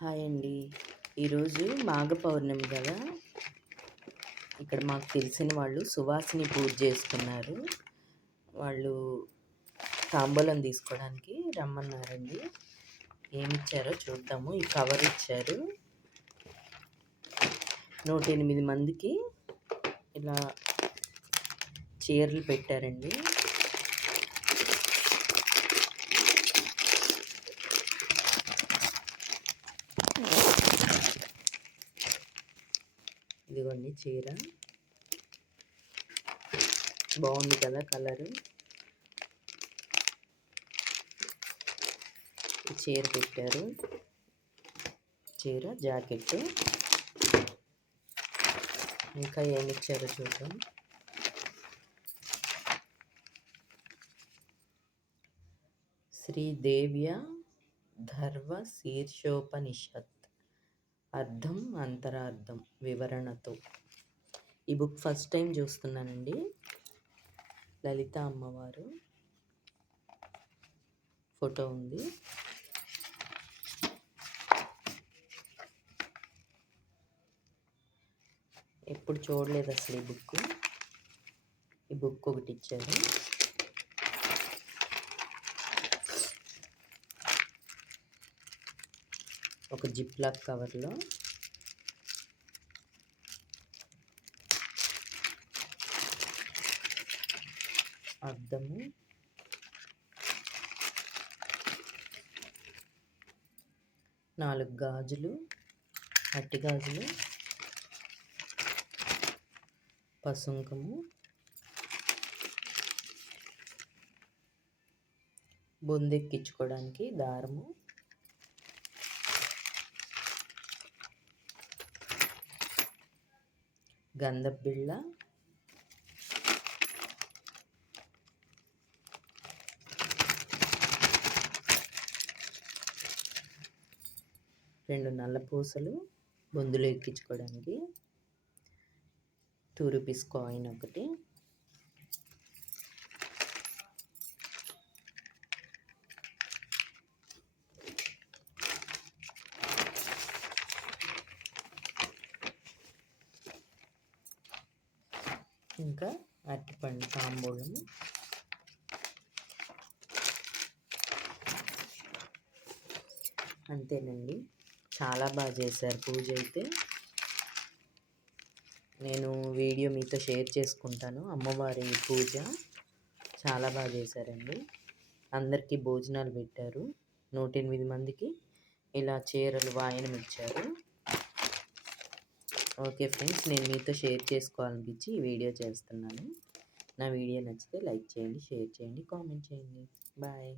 Hi అండి. ఈరోజు మాఘ పౌర్ణమి కదా, ఇక్కడ మాకు తెలిసిన వాళ్ళు సువాసిని పూజ చేస్తున్నారు. వాళ్ళు తాంబూలం తీసుకోవడానికి రమ్మన్నారండి. ఏమిచ్చారో చూద్దాము. ఈ కవర్ ఇచ్చారు. 108 మందికి ఇలా చీరలు పెట్టారండి. ఇదిగోండి చీర, బాగుంది కదా కలరు. చీర పెట్టారు, చీర జాకెట్. ఇంకా ఏమి ఇచ్చారో చూద్దాం. శ్రీదేవ్య ధర్వ శీర్షోపనిషత్ అర్థం అంతరార్థం వివరణతో. ఈ బుక్ ఫస్ట్ టైం చూస్తున్నానండి. లలిత అమ్మవారు ఫోటో ఉంది. ఎప్పుడు చూడలేదు అసలు ఈ బుక్ ఒకటి ఇచ్చారు. ఒక జిప్ లాక్ కవర్లో అద్దము, 4 గాజులు, మట్టి గాజులు, పసుంకము, బొందెక్కించుకోవడానికి దారము, గంధపు బిళ్ళ, రెండు నల్ల పూసలు బొందులో ఎక్కించుకోవడానికి, 2 రూపీస్ కాయిన్ ఒకటి, ఇంకా అరటిపండు తాంబూలం, అంతేనండి. చాలా బాగా చేశారు పూజ అయితే. నేను వీడియో మీతో షేర్ చేసుకుంటాను. అమ్మవారి పూజ చాలా బాగా చేశారండి. అందరికీ భోజనాలు పెట్టారు. 108 మందికి ఇలా చీరలు వాయనం ఇచ్చారు. ఓకే ఫ్రెండ్స్, నేను మీతో షేర్ చేసుకోవాలనిపించి ఈ వీడియో చేస్తున్నాను. నా వీడియో నచ్చితే లైక్ చేయండి, షేర్ చేయండి, కామెంట్ చేయండి. బాయ్.